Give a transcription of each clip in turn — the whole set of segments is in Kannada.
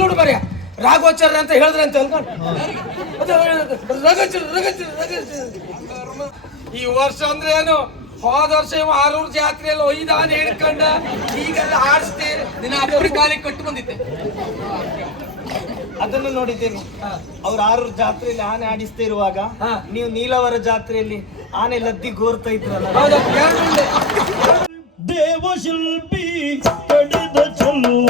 ನೋಡು ಮರ್ಯ ರಾಘವಾಚಾರ್ಯ ಅಂತ ಹೇಳಿದ್ರೆ ಅಂತ ಅನ್ಕೊಂಡು ಈ ವರ್ಷ ಅಂದ್ರೆ ಏನು ಹೋದ ವರ್ಷ ಆರೂರು ಜಾತ್ರೆಯಲ್ಲಿ ಒಯ್ದಾನ ಹಿಡ್ಕೊಂಡ ಈಗೆಲ್ಲ ಆಡಿಸ್ತೀರಿ ದಿನ ಅಬ್ಬರ ಕಾಲಿಗೆ ಕಟ್ಟು ಬಂದಿದ್ದೆ. ಅದನ್ನು ನೋಡಿದ್ದೇನೆ. ಅವ್ರು ಆರೂರು ಜಾತ್ರೆಯಲ್ಲಿ ಆನೆ ಆಡಿಸ್ತಾ ಇರುವಾಗ ನೀವು ನೀಲವರ ಜಾತ್ರೆಯಲ್ಲಿ ಆನೆ ಲದ್ದಿ ಗೋರ್ತಾ ಇದ್ರಲ್ಲ. ದೇವಶಿಲ್ಪಿ ಕಡಿದ ಚೆಲ್ಲುವ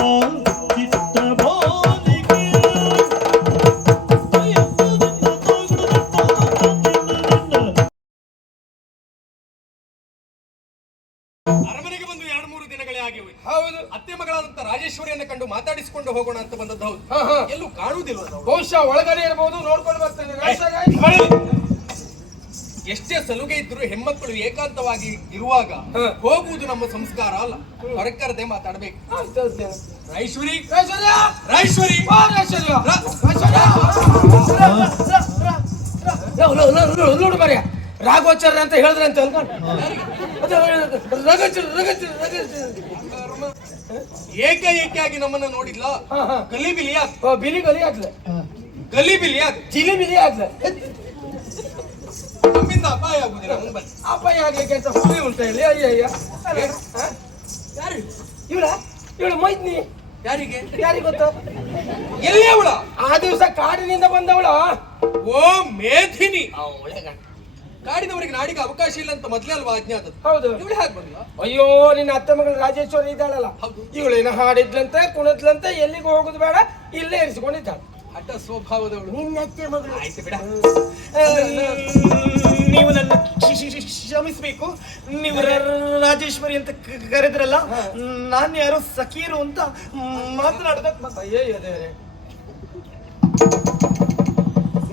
ಅರಮನೆಗೆ ಬಂದು 2-3 ದಿನಗಳೇ ಆಗಿವೆ. ಹೌದು, ಅತ್ತೆ ಮಗಳಾದಂತ ರಾಜೇಶ್ವರಿಯನ್ನು ಕಂಡು ಮಾತಾಡಿಸಿಕೊಂಡು ಹೋಗೋಣ ಅಂತ ಬಂದದ್ದು. ಹೌದು, ಎಲ್ಲೂ ಕಾಣುವುದಿಲ್ಲ. ಬಹುಶಃ ಒಳಗಡೆ ಇರಬಹುದು, ನೋಡ್ಕೊಂಡು ಬರ್ತೇನೆ. ಎಷ್ಟೇ ಸಲುಗೆ ಇದ್ರು ಹೆಣ್ಮಕ್ಕಳು ಏಕಾಂತವಾಗಿ ಇರುವಾಗ ಹೋಗುವುದು ನಮ್ಮ ಸಂಸ್ಕಾರ ಅಲ್ಲ. ಹೊರಕರದೆ ಮಾತಾಡ್ಬೇಕು. ರಾಯೇಶ್ವರಿ, ರಾಯೇಶ್ವರಿ, ನೋಡು ಮರ್ಯ ರಾಘವಾಚಾರ್ಯ ಅಂತ ಹೇಳಿದ್ರೆ ಅಂತ ಅನ್ಕೊಂಡು ಏಕಾಏಕಿಯಾಗಿ ನಮ್ಮನ್ನ ನೋಡಿದ್ಲ. ಗಲಿಬಿಲಿ ಬಿಲಿ ಗಲಿ ಆಗ್ಲೆ, ಗಲಿಬಿಲಿ ಚಿಲಿ ಬಿಲಿ ಆಗ್ಲೆ, ನಮ್ಮಿಂದ ಅಪಾಯ ಆಗುದಿಲ್ಲ. ಅಪಾಯ ಆಗ್ಲಿಕ್ಕೆ ಅಂತ ಹುಲಿ ಉಂಟ ಇಲ್ಲಿ. ಅಯ್ಯ ಯಾರು ಇವಳ ಇವಳು ಮೈದ್ನಿ. ಯಾರಿಗೆ ಯಾರಿಗೆ ಗೊತ್ತು? ಎಲ್ಲಿ ಅವಳ? ಆ ದಿವಸ ಕಾಡಿನಿಂದ ಬಂದವಳ. ಓ ಮೇಧಿನಿ. ಕಾಡಿನವರಿಗೆ ನಾಡಿಗೆ ಅವಕಾಶ ಇಲ್ಲ ಅಂತ ಮೊದ್ಲೇ ಅಲ್ವಾ ಆಜ್ಞೆ ಆದದ್ದು? ಹೌದು. ಇವಳು ಹೇಗೆ ಬಂದ್ಲ? ಅಯ್ಯೋ, ನಿನ್ನ ಅತ್ತೆ ಮಗಳು ರಾಜೇಶ್ವರಿ ಇದ್ದಾಳಲ್ಲ, ಇವಳೇನ ಹಾಡಿದ್ಲಂತೆ, ಕುಣದ್ಲಂತೆ, ಎಲ್ಲಿಗೂ ಹೋಗುದು ಬೇಡ, ಇಲ್ಲೇ ಇರಿಸಿಕೊಂಡಿದ್ದಾಳೆ. ಹಠ ಸ್ವಭಾವದವಳು ನಿನ್ನ ಅತ್ತೆ ಮಗಳು. ಆಯ್ತು ಬಿಡ. ನೀವು ನನ್ನ ಕ್ಷಮಿಸ್ಬೇಕು. ನೀವು ರಾಜೇಶ್ವರಿ ಅಂತ ಕರೆದ್ರಲ್ಲ, ನಾನು ಯಾರೋ ಸಖೀರು ಅಂತ ಮಾತನಾಡ್ದ. ಅಯ್ಯೋ ದೇವರೇ,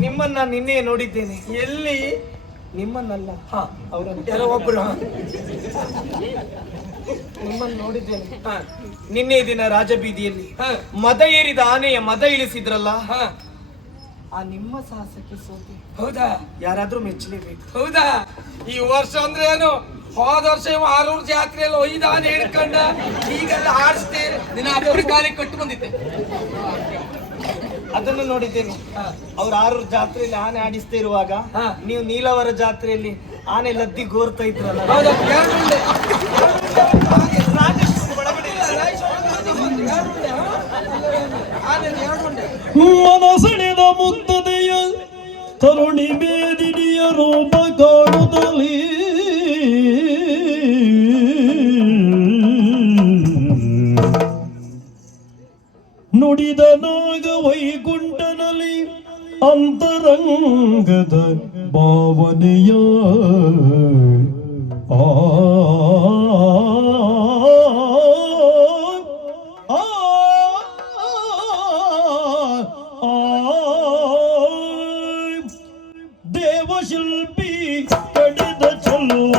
ನಿಮ್ಮನ್ನ ನಿನ್ನೆ ನೋಡಿದ್ದೇನೆ. ಎಲ್ಲಿ? ನಿಮ್ಮನ್ನಲ್ಲ, ಅವರನ್ನು ಯಾರೋ ಒಬ್ರು ನಿಮ್ಮನ್ನು ನೋಡಿದ್ದೇನೆ. ನಿನ್ನೆ ದಿನ ರಾಜಬೀದಿಯಲ್ಲಿ ಮದ ಏರಿದ ಆನೆಯ ಮದ ಇಳಿಸಿದ್ರಲ್ಲ, ಆ ನಿಮ್ಮ ಸಾಹಸಕ್ಕೆ ಸೋತಿ. ಹೌದಾ? ಯಾರಾದ್ರೂ ಮೆಚ್ಚಲೇಬೇಕು. ಹೌದಾ? ಈ ವರ್ಷ ಅಂದ್ರೆ ಏನು ಹೋದ ವರ್ಷ ಆರೂರು ಜಾತ್ರೆಯಲ್ಲಿ ಒಯ್ದಾನ ಹಿಡ್ಕೊಂಡ ಈಗೆಲ್ಲ ಆಡಿಸ್ತೀರಿ. ದಿನ ಅಬ್ಬರ ಕಾಲಿಗೆ ಕಟ್ಟು ಬಂದಿದ್ದೆ. ಅದನ್ನು ನೋಡಿದ್ದೇನೆ. ಅವ್ರು ಆರೂರು ಜಾತ್ರೆಯಲ್ಲಿ ಆನೆ ಆಡಿಸ್ತಾ ಇರುವಾಗ ನೀವು ನೀಲವರ ಜಾತ್ರೆಯಲ್ಲಿ ಆನೆ ಲದ್ದಿ ಗೋರ್ತಾ ಇದ್ರಲ್ಲ. ಮನಸೆಳೆದ ಮುಗ್ಧತೆಯ ತರುಣಿ ಮೇದಿನಿಯ ರೂಪ ಕಾಣುತ್ತಲೇ ನುಡಿದ ನಾಗ ವೈಕುಂಠನಲ್ಲಿ ಅಂತರಂಗದ ಭಾವನೆಯ ದೇವಶಿಲ್ಪಿ ಕಡಿದ ಚೆಲ್ಲುವ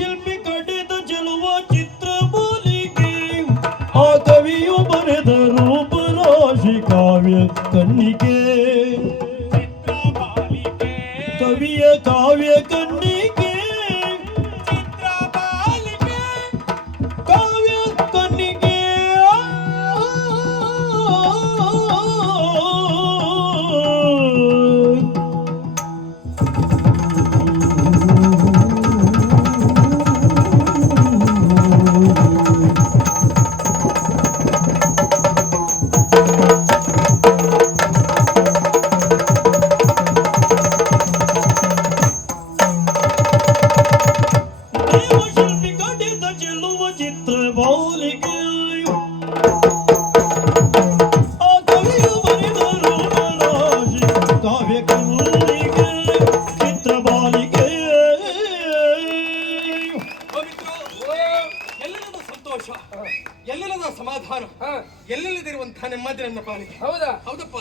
ಶಿಲ್ಪಿ ಕಡೆದ ಚೆಲುವ ಚಿತ್ರ ಮೂಲಿಕೆ ಆ ಕವಿಯು ಬರೆದ ರೂಪರಾಶಿ ಕಾವ್ಯ ಕನ್ನಿಕೆ ಕವಿಯ ಕಾವ್ಯ ಕನ್ನಿಕೆ ಕಾವ್ಯ ಕನ್ನಿಕೆ ದೇವಶಿಲ್ಪಿ ಕಡೆದ ಚೆಲುವ ಚಿತ್ರ ಬಾಲಿಕೆ ಆ ಕವಿಯು ಬರೆದ ರೂಪರಾಶಿ ಕಾವ್ಯ ಕನ್ನಿಕೆ ಚಿತ್ರ ಬಾಲಿಕೆ ಎಲ್ಲೆಲ್ಲದ ಸಂತೋಷ, ಎಲ್ಲೆಲ್ಲದ ಸಮಾಧಾನ, ಎಲ್ಲೆಲ್ಲದಿರುವಂತಹ ನೆಮ್ಮದಿ ನನ್ನ ಪಾಲಿಗೆ. ಹೌದಾ? ಹೌದಪ್ಪ.